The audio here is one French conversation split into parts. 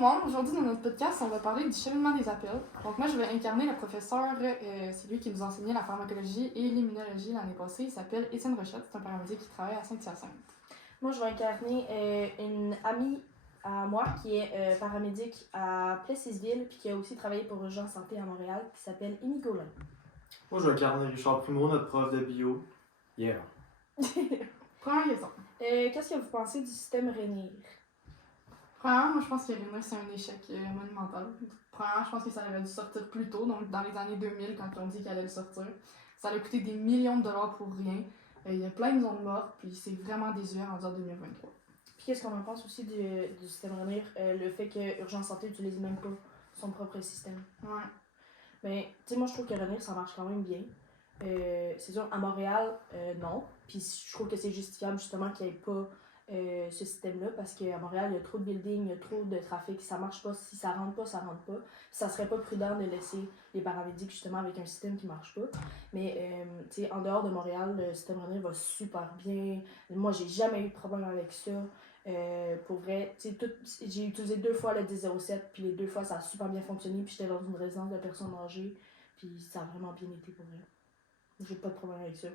Bonjour, aujourd'hui dans notre podcast, on va parler du cheminement des appels. Donc moi, je vais incarner le professeur, c'est lui qui nous enseignait la pharmacologie et l'immunologie l'année passée. Il s'appelle Étienne Rochette, c'est un paramédic qui travaille à Saint-Hyacinthe. Moi, je vais incarner une amie à moi qui est paramédic à Plessisville puis qui a aussi travaillé pour Urgence Santé à Montréal qui s'appelle Amy Golin. Moi, je vais incarner Richard Primo, notre prof de bio. Yeah. Première question. Qu'est-ce que vous pensez du système Rainier? Premièrement, moi je pense que Rainier, c'est un échec monumental. Premièrement, je pense que ça aurait dû sortir plus tôt, donc dans les années 2000, quand on dit qu'elle allait le sortir. Ça allait coûter des millions de dollars pour rien. Il y a plein de zones mortes, puis c'est vraiment désuet en 2023. Puis qu'est-ce qu'on en pense aussi du système Rainier? Le fait que Urgence Santé n'utilise même pas son propre système. Ouais. Mais, tu sais, moi, je trouve que Rainier, ça marche quand même bien. C'est sûr, à Montréal, non. Puis je trouve que c'est justifiable, justement, qu'il n'y ait pas ce système-là, parce qu'à Montréal, il y a trop de buildings, il y a trop de trafic, ça marche pas. Si ça rentre pas, ça rentre pas. Ça serait pas prudent de laisser les paramédics, justement, avec un système qui marche pas. Mais, tu sais, en dehors de Montréal, le système Rainier va super bien. Moi, j'ai jamais eu de problème avec ça. Pour vrai, j'ai utilisé 2 fois le 1007, puis les 2 fois ça a super bien fonctionné, puis j'étais dans une résidence de personnes âgées, puis ça a vraiment bien été pour vrai. J'ai pas de problème avec ça.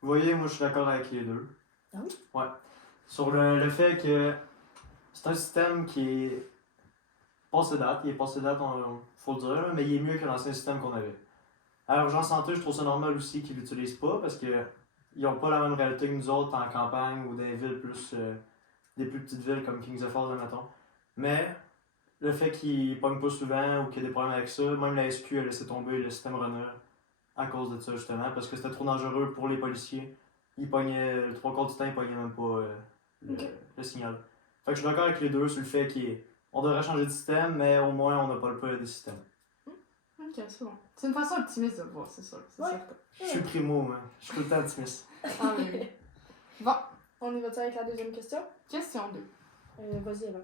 Vous voyez, moi, je suis d'accord avec les deux. Ah oui? Ouais. Sur le fait que c'est un système qui est passé date. Il est passé date, faut le dire, mais il est mieux que l'ancien système qu'on avait. À Urgence Santé, je trouve ça normal aussi qu'ils l'utilisent pas, parce que ils n'ont pas la même réalité que nous autres en campagne ou dans des villes plus... des plus petites villes comme Kings of Falls, admettons. Mais le fait qu'ils ne pognent pas souvent ou qu'il y a des problèmes avec ça, même la SQ a laissé tomber le système runner à cause de ça, justement, parce que c'était trop dangereux pour les policiers. Ils pognaient, le 3/4 du temps, ils pognaient même pas le signal. Fait que je suis d'accord avec les deux sur le fait qu'on devrait changer de système, mais au moins on n'a pas le poids des systèmes. Ok, c'est bon. C'est une façon optimiste de le voir, c'est sûr. C'est Ouais. certain. Je suis primo, man. Je suis tout le temps optimiste. Ah oui, oui. Bon, On y va-tu avec la deuxième question? question 2. Vas-y, Eva.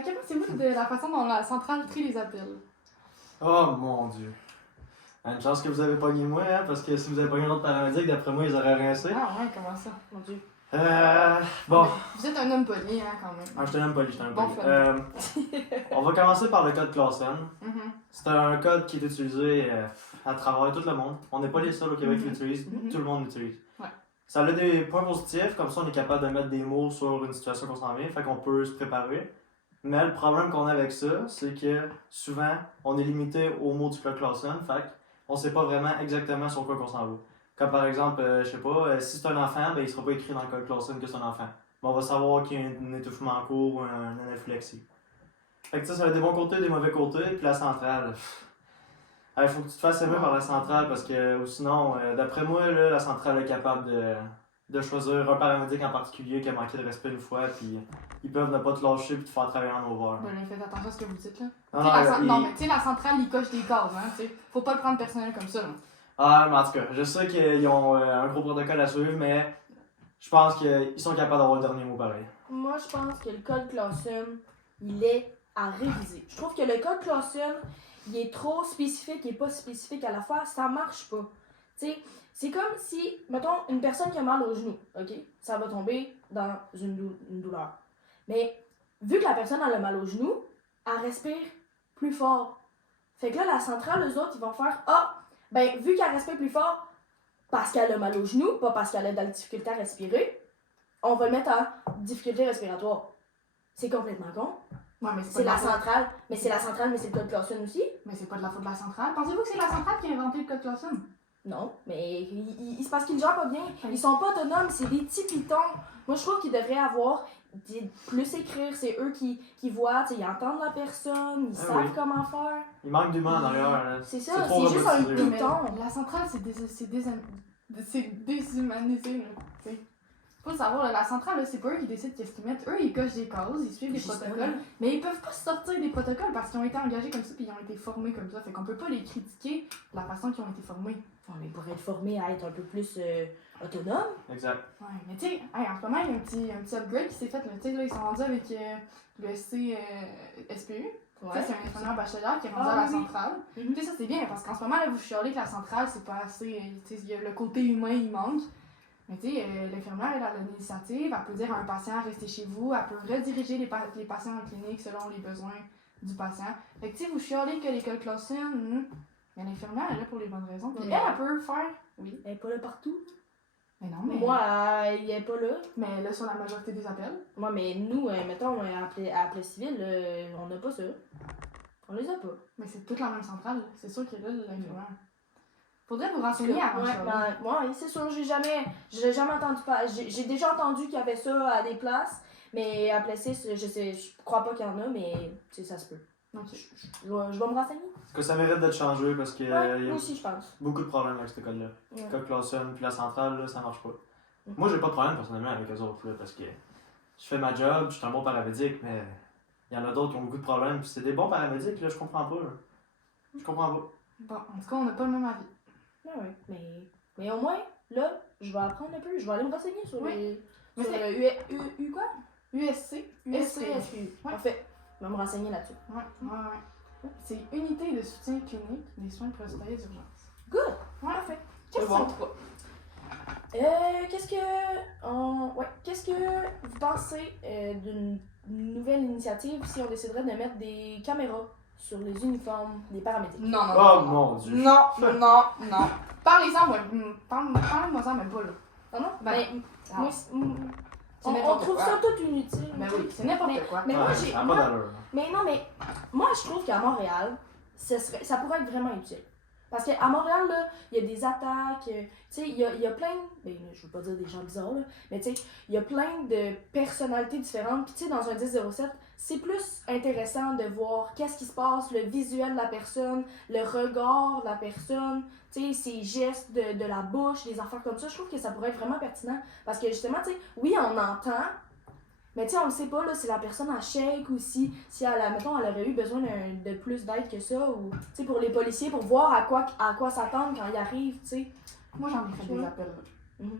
Que pensez-vous de la façon dont la centrale trie les appels? Oh mon dieu. Une chance que vous avez pogné moi, hein, parce que si vous avez pogné un autre paramédic, d'après moi, ils auraient rincé. Ah ouais, comment ça? Mon Dieu. Bon. Vous êtes un homme poli, hein, quand même. Ah, je te l'aime poli, je te l'aime Bon poli. On va commencer par le code Clausen. Mhm. C'est un code qui est utilisé à travers tout le monde. On n'est pas les seuls au Québec qui l'utilisent, Mhm. tout le monde l'utilise. Ouais. Ça a des points positifs, comme ça on est capable de mettre des mots sur une situation qu'on s'en vient, fait qu'on peut se préparer. Mais le problème qu'on a avec ça, c'est que souvent on est limité aux mots du code Clausen, fait qu'on sait pas vraiment exactement sur quoi qu'on s'en va. Comme par exemple, je sais pas, si c'est un enfant, ben, il sera pas écrit dans le code Clausen que c'est un enfant. Mais on va savoir qu'il y a un étouffement en cours ou un anaphylaxie. Fait que ça a des bons côtés et des mauvais côtés, puis la centrale. Il faut que tu te fasses aimer par la centrale parce que ou sinon, d'après moi, là, la centrale est capable de choisir un paramédic en particulier qui a manqué de respect une fois, puis ils peuvent ne pas te lâcher puis te faire travailler en over. Ben, faites attention à ce que vous dites, là. Non, Non, mais tu sais, la centrale, il coche des cases, hein, tu sais. Faut pas le prendre personnel comme ça, là. Ah, mais en tout cas, je sais qu'ils ont un gros protocole à suivre, mais je pense qu'ils sont capables d'avoir le dernier mot pareil. Moi, je pense que le code Clausen, il est à réviser. Je trouve que le code Clausen, il est trop spécifique et pas spécifique à la fois. Ça marche pas. Tu sais, c'est comme si, mettons, une personne qui a mal au genou, ok? Ça va tomber dans une douleur. Mais vu que la personne a le mal au genou, elle respire plus fort. Fait que là, la centrale, eux autres, ils vont faire ah, ben, vu qu'elle respire plus fort parce qu'elle a mal au genou, pas parce qu'elle a de la difficulté à respirer, on va le mettre en difficulté respiratoire. C'est complètement con. Ouais, mais C'est la centrale, mais c'est la centrale, mais c'est le code Clausen aussi. Mais c'est pas de la faute de la centrale. Pensez-vous que c'est la centrale qui a inventé le code Clausen? Non, mais c'est parce qu'ils ne gèrent pas bien. Ils sont pas autonomes, c'est des petits pitons. Moi, je trouve qu'ils devraient avoir plus écrire. C'est eux qui voient, ils entendent la personne, ils savent comment faire. Il manque d'humain en arrière. Là. C'est ça, trop c'est juste un robotisé, là. piton. La centrale, c'est déshumanisé, là. T'sais. Faut le savoir, là, la centrale, là, c'est pas eux qui décident qu'est-ce qu'ils mettent. Eux, ils cochent des cases, ils suivent des protocoles. Mais ils peuvent pas sortir des protocoles parce qu'ils ont été engagés comme ça puis ils ont été formés comme ça. Fait qu'on peut pas les critiquer de la façon qu'ils ont été formés. Ouais, mais ils pourraient être formés à être un peu plus autonomes. Exact. Ouais, mais tu sais, en ce moment, il y a un petit upgrade qui s'est fait. Tu sais, là, ils sont rendus avec le SPU. Ouais. C'est un ingénieur bachelier qui est rendu à la centrale. Tu sais, ça c'est bien parce qu'en ce moment, là, vous chialez que la centrale, c'est pas assez. Tu sais, le côté humain, il manque. Mais tu sais, l'infirmière, elle a l'initiative, elle peut dire à un patient, restez chez vous, elle peut rediriger les patients en clinique selon les besoins du patient. Fait que tu sais, vous chialez que l'école Clausen, mais l'infirmière elle est là pour les bonnes raisons. Puis elle peut faire, oui. Elle est pas là partout. Mais non, mais... Moi, elle est pas là. Mais elle est là sur la majorité des appels. Moi, mais nous, mettons, à Appel Civil, on n'a pas ça. On les a pas. Mais c'est toute la même centrale, c'est sûr qu'elle est là, l'infirmière. Faudrait vous renseigner avant ouais, ça. Ouais, c'est sûr, j'ai jamais entendu j'ai déjà entendu qu'il y avait ça à des places, mais à Plessis, je crois pas qu'il y en a, mais tu sais, ça se peut. Ok. Je vais me renseigner. Est-ce que ça mérite d'être changé parce qu'il y a Moi aussi, je pense. beaucoup de problèmes avec cette école-là. Ouais. L'école Clausen puis la centrale, là, ça marche pas. Mm. Moi, j'ai pas de problème personnellement avec eux autres, là, parce que je fais ma job, je suis un bon paramédic, mais il y en a d'autres qui ont beaucoup de problèmes, puis c'est des bons paramédics, là, je comprends pas. Là. Je comprends pas. Bon, en tout cas, on n'a pas le même avis. Ouais, mais au moins, là, je vais apprendre un peu, je vais aller me renseigner sur Oui. les... Sur Mais le quoi? USC. USCSU. Ouais. Parfait. Je vais me renseigner là-dessus. Ouais. C'est Unité de soutien clinique des soins préhospitaliers d'urgence. Good! Ouais. Parfait. Question Bon. 3. Qu'est-ce que vous pensez d'une nouvelle initiative si on déciderait de mettre des caméras sur les uniformes des paramédics? Non. Oh mon dieu. Non. Parlez-en, parlez-moi-en même pas, là. Non? Ben, Mais, ah. moi, C'est on n'importe trouve quoi. ça tout inutile. Ben tu sais. oui, c'est n'importe quoi. Mais moi, Ouais, j'ai. ça a pas moi- d'allure. Mais non, mais moi, je trouve qu'à Montréal, ça pourrait être vraiment utile. Parce qu'à Montréal, là, il y a des attaques, tu sais, il y a plein, ben, je veux pas dire des gens bizarres, là, mais tu sais, il y a plein de personnalités différentes. Puis tu sais, dans un 10-07, c'est plus intéressant de voir qu'est-ce qui se passe, le visuel de la personne, le regard de la personne, tu sais, ses gestes de la bouche, des affaires comme ça. Je trouve que ça pourrait être vraiment pertinent. Parce que justement, tu sais, oui, on entend, mais tu sais, on le sait pas, là, si la personne a shake ou si elle, mettons, elle aurait eu besoin de plus d'aide que ça, ou, tu sais, pour les policiers, pour voir à quoi s'attendre quand ils arrivent, tu sais. Moi, j'en ai fait des Ouais. appels, là. Mhm.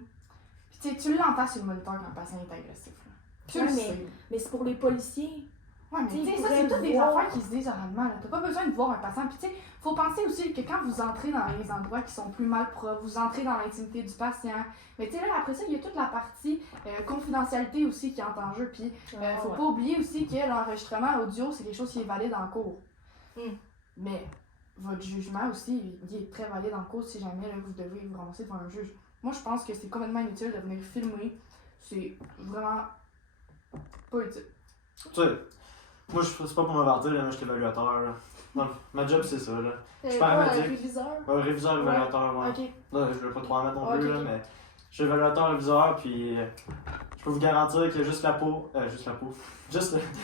Puis tu sais, tu l'entends sur le moniteur quand le patient est agressif, là. Tu Ouais, le mais- sais. Mais c'est pour les policiers. Ouais, mais Tu tu sais, sais, il ça, c'est faudrait toutes des voir. affaires qui se disent oralement, là. T'as pas besoin de voir un patient. Puis tu sais, faut penser aussi que quand vous entrez dans les endroits qui sont plus mal propres, vous entrez dans l'intimité du patient. Mais tu sais, là, après ça, il y a toute la partie confidentialité aussi qui entre en jeu. Puis faut Ouais. pas oublier aussi que l'enregistrement audio, c'est quelque chose qui est valide en cours. Mm. Mais votre jugement aussi, il est très valide en cours si jamais là, vous devez vous ramasser devant un juge. Moi, je pense que c'est complètement inutile de venir filmer. C'est vraiment pas utile. Tu sais, moi, c'est pas pour me vanter, là, mais je suis évaluateur. Là. Non, ma job, c'est ça. Là. Je suis Pas un paramédic. réviseur. Réviseur, évaluateur, ouais. Ok. Là, je veux pas trop en mettre non Ok, plus, ok. là, mais je suis évaluateur, réviseur, puis je peux vous garantir que juste la peau, juste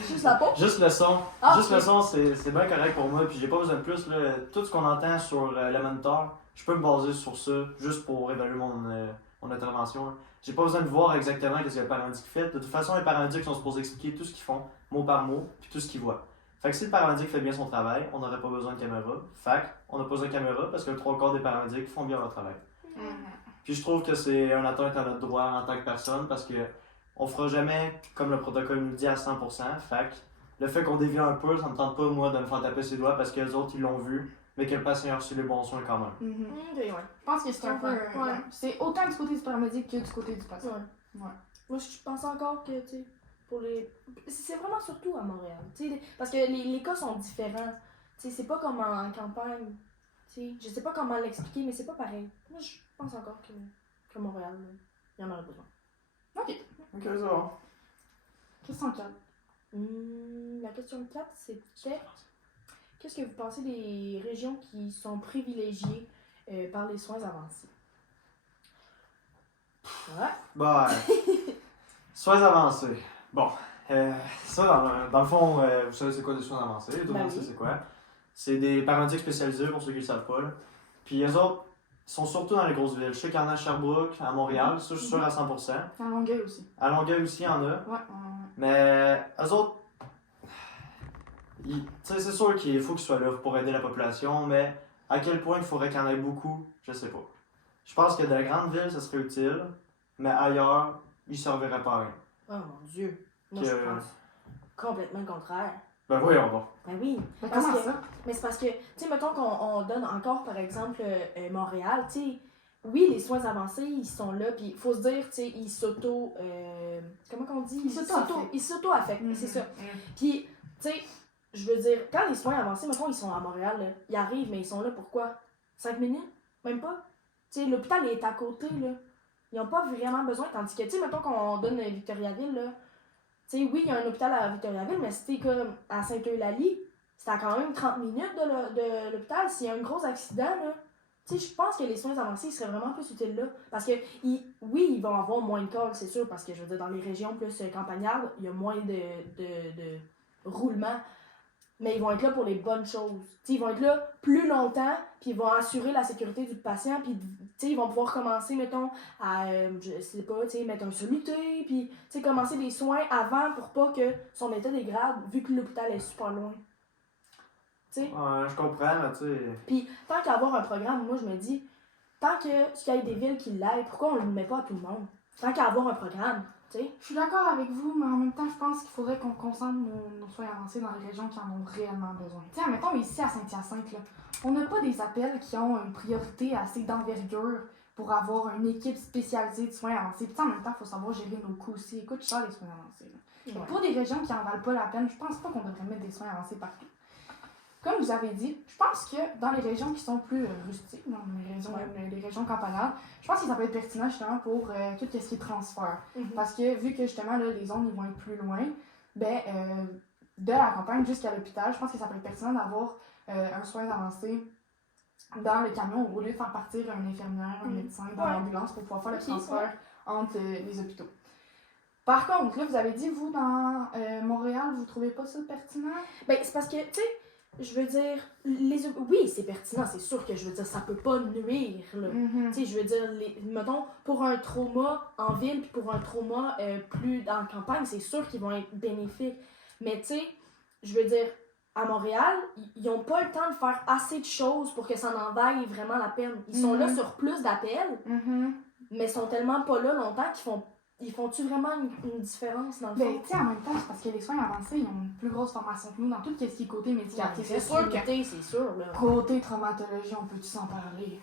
Juste la peau. juste le son, Ah, juste ok. le son, c'est bien correct pour moi, puis j'ai pas besoin de plus, là. Tout ce qu'on entend sur le moniteur, je peux me baser sur ça, juste pour évaluer mon intervention. Là. J'ai pas besoin de voir exactement ce que le paramédic fait. De toute façon, les paramédics sont supposés expliquer tout ce qu'ils font, mot par mot, puis tout ce qu'ils voient. Fait que si le paramédic fait bien son travail, on n'aurait pas besoin de caméra. Fait on n'a pas besoin de caméra parce que le 3/4 des paramédics font bien leur travail. Puis je trouve que c'est un atteinte à notre droit en tant que personne parce que on fera jamais comme le protocole nous dit à 100%. Fait que le fait qu'on dévie un peu, ça me tente pas moi de me faire taper ses doigts parce que les autres ils l'ont vu, mais que le patient a reçu les bons soins quand même. Ok, ouais. Je pense que c'est un peu. Ouais. C'est autant du côté du paramédic que du côté du patient. Ouais. Ouais. Moi, je pense encore que, tu sais, pour les. C'est vraiment surtout à Montréal. Tu sais, parce que les cas sont différents. Tu sais, c'est pas comme en campagne. Tu sais, je sais pas comment l'expliquer, mais c'est pas pareil. Moi, je pense encore que Montréal, là, il y en aurait besoin. Ok. Ok, c'est bon. Question 4. La question 4, c'était qu'est-ce que vous pensez des régions qui sont privilégiées par les soins avancés? Ouais. Bah, soins avancés. Bon, ça, dans le fond, vous savez c'est quoi des soins avancés? Tout le Ben monde sait oui. c'est quoi. C'est des paramédics spécialisés pour ceux qui ne le savent pas. Là. Puis les autres sont surtout dans les grosses villes. Je sais qu'il y en a à Sherbrooke, à Montréal, ça je suis sûr à 100%. À Longueuil aussi. À Longueuil aussi, il y en a. Ouais. Mais eux autres, tu sais, c'est sûr qu'il faut qu'ils soient là pour aider la population, mais à quel point il faudrait qu'il y en ait beaucoup, je sais pas. Je pense que dans les grandes villes, ça serait utile, mais ailleurs, ils ne serviraient pas à rien. Oh mon Dieu. Moi, Que- je pense complètement le contraire. Ben voyons donc. Ben oui. Mais Parce comment que- ça? Mais c'est parce que, tu sais, mettons qu'on donne encore, par exemple, Montréal, tu sais, oui, les soins avancés, ils sont là, puis il faut se dire, tu sais, ils s'auto... comment qu'on dit? Ils s'auto-affectent, c'est ça. Puis, tu sais, je veux dire, quand les soins avancés, mettons, ils sont à Montréal, là, ils arrivent, mais ils sont là pourquoi? 5 minutes? Même pas? Tu sais, l'hôpital est à côté, là. Ils n'ont pas vraiment besoin, tandis que, tu sais, mettons qu'on donne Victoriaville, là, tu sais, oui, il y a un hôpital à Victoriaville, mais si t'es comme à Sainte-Eulalie, c'est à quand même 30 minutes de l'hôpital. S'il y a un gros accident, là, tu sais, je pense que les soins avancés ils seraient vraiment plus utiles là. Parce que, oui, ils vont avoir moins de cas, c'est sûr, parce que, je veux dire, dans les régions plus campagnardes, il y a moins de roulement. Mais ils vont être là pour les bonnes choses. T'sais, ils vont être là plus longtemps, puis ils vont assurer la sécurité du patient, puis ils vont pouvoir commencer, mettons, à, je sais pas, mettre un soluté, puis commencer des soins avant pour pas que son état dégrade, vu que l'hôpital est super loin. Ouais, je comprends, mais tu sais... Puis, tant qu'à avoir un programme, moi, je me dis, tant qu'il y ait des villes qui l'aident, pourquoi on le met pas à tout le monde? Tant qu'à avoir un programme, tu sais. Je suis d'accord avec vous, mais en même temps, je pense qu'il faudrait qu'on concentre nos soins avancés dans les régions qui en ont réellement besoin. Tu sais, admettons, ici, à Saint-Hyacinthe, là, on n'a pas des appels qui ont une priorité assez d'envergure pour avoir une équipe spécialisée de soins avancés. Puis en même temps, il faut savoir gérer nos coûts aussi. Écoute, cher les soins avancés. Là. Pour des régions qui en valent pas la peine, je pense pas qu'on devrait mettre des soins avancés partout. Comme vous avez dit, je pense que dans les régions qui sont plus rustiques, dans les régions campagnardes, je pense que ça peut être pertinent justement pour tout ce qui est transfert. Parce que vu que justement là, les zones ils vont être plus loin, ben, de la campagne jusqu'à l'hôpital, je pense que ça peut être pertinent d'avoir un soin avancé dans le camion au lieu de faire partir un infirmière, un médecin dans l'ambulance pour pouvoir faire le transfert entre les hôpitaux. Par contre, là, vous avez dit, vous, dans Montréal, vous trouvez pas ça pertinent? Ben, c'est parce que, tu sais, je veux dire, oui, c'est pertinent, c'est sûr que je veux dire, ça peut pas nuire, là. Tu sais, je veux dire, mettons, pour un trauma en ville, puis pour un trauma plus en campagne, c'est sûr qu'ils vont être bénéfiques. Mais tu sais, je veux dire, à Montréal, ils ont pas le temps de faire assez de choses pour que ça en vaille vraiment la peine. Ils sont là sur plus d'appels, mais ils sont tellement pas là longtemps ils font-tu vraiment une différence dans le fond? Ben, tu sais, en même temps, c'est parce que les soins avancés, ils ont une plus grosse formation que nous dans tout ce qui est côté médical. C'est sûr que c'est sûr, là. Côté traumatologie, on peut-tu s'en parler?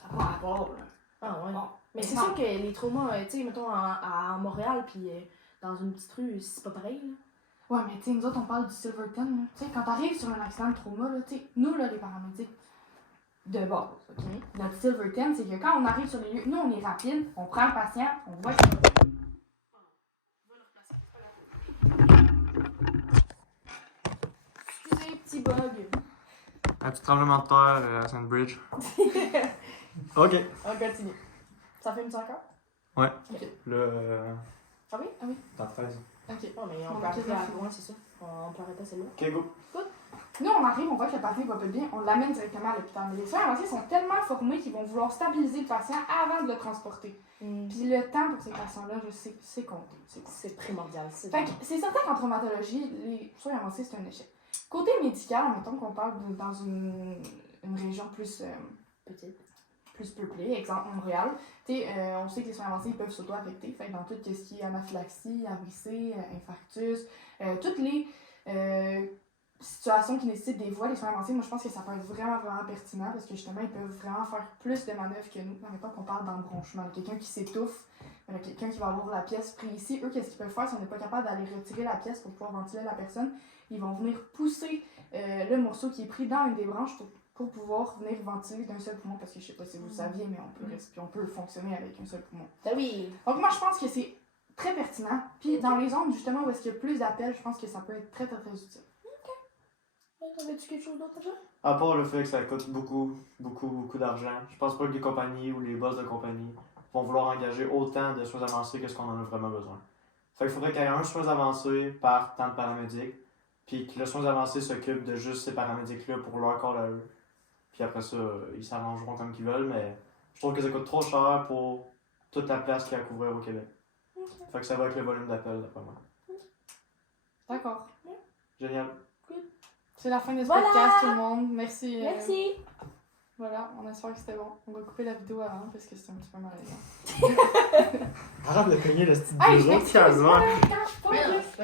Ça n'a pas rapport, là. Ah ouais. Bon. Mais c'est sûr que les traumas, tu sais, mettons, à Montréal, puis dans une petite rue, c'est pas pareil, là. Ouais, mais tu sais, nous autres, on parle du Silverton, là. Tu sais, quand t'arrives sur un accident de trauma, là, tu sais, nous, là, les paramédics, de base, ok? Notre Silverton, c'est que quand on arrive sur les lieux, nous, on est rapide, on prend le patient, on va sur Excusez, petit bug. Un petit tremblement de terre à Sandbridge. Ok. On continue. Ça fait une encore? Ouais. Ok. Ah oui? Ah oui. Dans 13. Ok. Oh, mais On on a peut arrêter quasiment à fini. loin, c'est ça. On peut arrêter à celle-là. Ok, go. Nous, on arrive, on voit que le patient va pas bien, on l'amène directement à l'hôpital. Mais les soins avancés sont tellement formés qu'ils vont vouloir stabiliser le patient avant de le transporter. Puis le temps pour ces patients-là, je sais, c'est compté. C'est primordial. Fait que c'est certain qu'en traumatologie, les soins avancés, c'est un échec. Côté médical, mettons qu'on parle dans une région plus Petite. plus peuplée, exemple Montréal, on sait que les soins avancés ils peuvent s'auto-affecter. Fait que dans tout ce qui est anaphylaxie, AVC, infarctus, toutes les situations qui nécessitent des voies, les soins avancés, moi je pense que ça peut être vraiment, vraiment pertinent parce que justement, ils peuvent vraiment faire plus de manœuvres que nous. Mettons qu'on parle d'embronchement, quelqu'un qui s'étouffe, quelqu'un qui va avoir la pièce prise ici, eux, qu'est-ce qu'ils peuvent faire si on n'est pas capable d'aller retirer la pièce pour pouvoir ventiler la personne? Ils vont venir pousser le morceau qui est pris dans une des branches pour pouvoir venir ventiler d'un seul poumon, parce que je sais pas si vous le saviez, mais on peut fonctionner avec un seul poumon. Ben oui. Donc moi, je pense que c'est très pertinent. Puis dans les zones, justement, où est-ce qu'il y a plus d'appels, je pense que ça peut être très, très, très utile. T'avais-tu quelque chose d'autre à dire? À part le fait que ça coûte beaucoup, beaucoup, beaucoup d'argent, je pense pas que les compagnies ou les boss de compagnie vont vouloir engager autant de soins avancés que ce qu'on en a vraiment besoin. Fait qu'il faudrait qu'il y ait un soin avancé par tant de paramédics, puis que le soin avancé s'occupe de juste ces paramédics-là pour leur corps à eux. Puis après ça, ils s'arrangeront comme qu'ils veulent, mais je trouve que ça coûte trop cher pour toute la place qu'il y a à couvrir au Québec. Fait que ça va avec le volume d'appel, d'après moi. D'accord. Génial. C'est la fin de ce Voilà. podcast, tout le monde. Merci. Merci. Voilà, on espère que c'était bon. On va couper la vidéo avant parce que c'est un petit peu malaisant. Arrête de cogner le style Hey, de je l'autre, m'excuse, calme-toi. quand je parle,